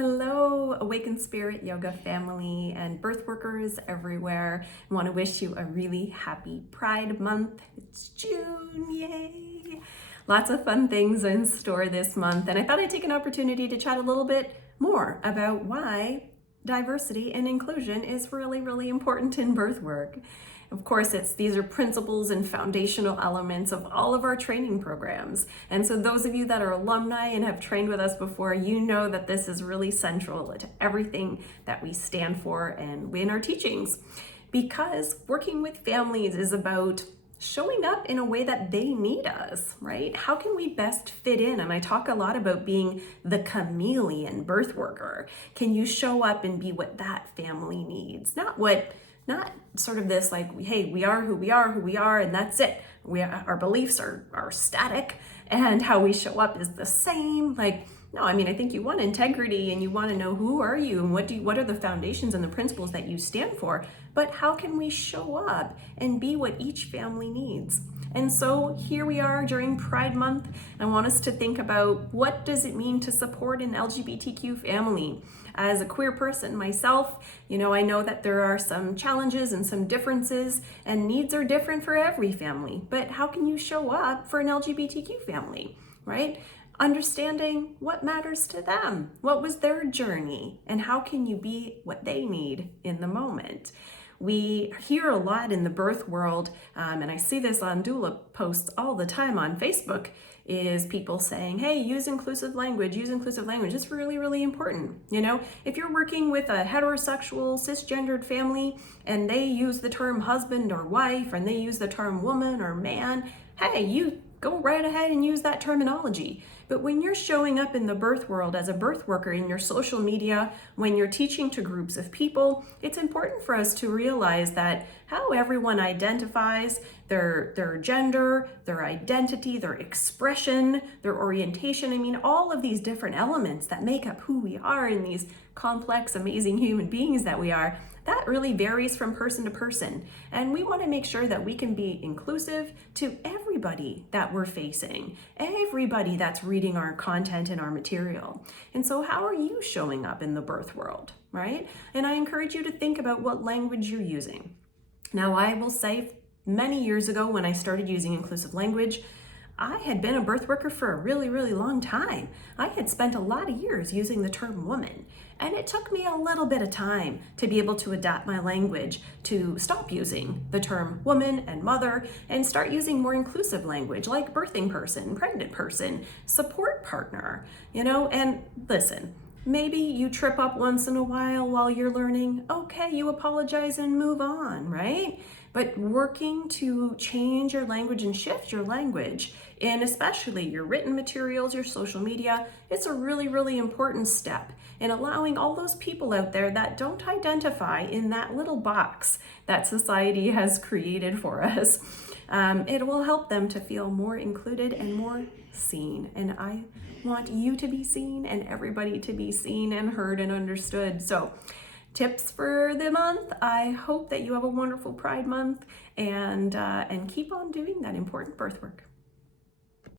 Hello, Awakened Spirit Yoga family and birth workers everywhere. I want to wish you a really happy Pride Month. It's June, yay! Lots of fun things in store this month, and I thought I'd take an opportunity to chat a little bit more about why diversity and inclusion is really, really important in birth work. Of course, these are principles and foundational elements of all of our training programs. And so those of you that are alumni and have trained with us before, you know that this is really central to everything that we stand for and in our teachings. Because working with families is about showing up in a way that they need us, right? How can we best fit in? And I talk a lot about being the chameleon birth worker. Can you show up and be what that family needs? Not sort of this like, hey, we are who we are, and that's it. Our beliefs are static, and how we show up is the same. Like, no, I mean, I think you want integrity and you want to know who are you and what are the foundations and the principles that you stand for, but how can we show up and be what each family needs? And so here we are during Pride Month. I want us to think about, what does it mean to support an LGBTQ family? As a queer person myself, I know that there are some challenges and some differences, and needs are different for every family. But how can you show up for an LGBTQ family, right? Understanding what matters to them, what was their journey, and how can you be what they need in the moment. We hear a lot in the birth world, and I see this on doula posts all the time on Facebook, is people saying, hey, use inclusive language. It's really, really important. If you're working with a heterosexual, cisgendered family, and they use the term husband or wife, and they use the term woman or man, hey, you go right ahead and use that terminology. But when you're showing up in the birth world as a birth worker in your social media, when you're teaching to groups of people, it's important for us to realize that how everyone identifies, their gender, their identity, their expression, their orientation, all of these different elements that make up who we are in these complex, amazing human beings that we are, that really varies from person to person. And we want to make sure that we can be inclusive to everybody that we're facing, everybody that's reading our content and our material. And so how are you showing up in the birth world, right? And I encourage you to think about what language you're using. Now, I will say, many years ago when I started using inclusive language, I had been a birth worker for a really, really long time. I had spent a lot of years using the term woman, and it took me a little bit of time to be able to adapt my language to stop using the term woman and mother and start using more inclusive language like birthing person, pregnant person, support partner, and listen, maybe you trip up once in a while you're learning. Okay, you apologize and move on, right? But working to change your language and shift your language, and especially your written materials, your social media, it's a really, really important step in allowing all those people out there that don't identify in that little box that society has created for us. It will help them to feel more included and more seen. And I want you to be seen and everybody to be seen and heard and understood. So tips for the month. I hope that you have a wonderful Pride Month and keep on doing that important birth work.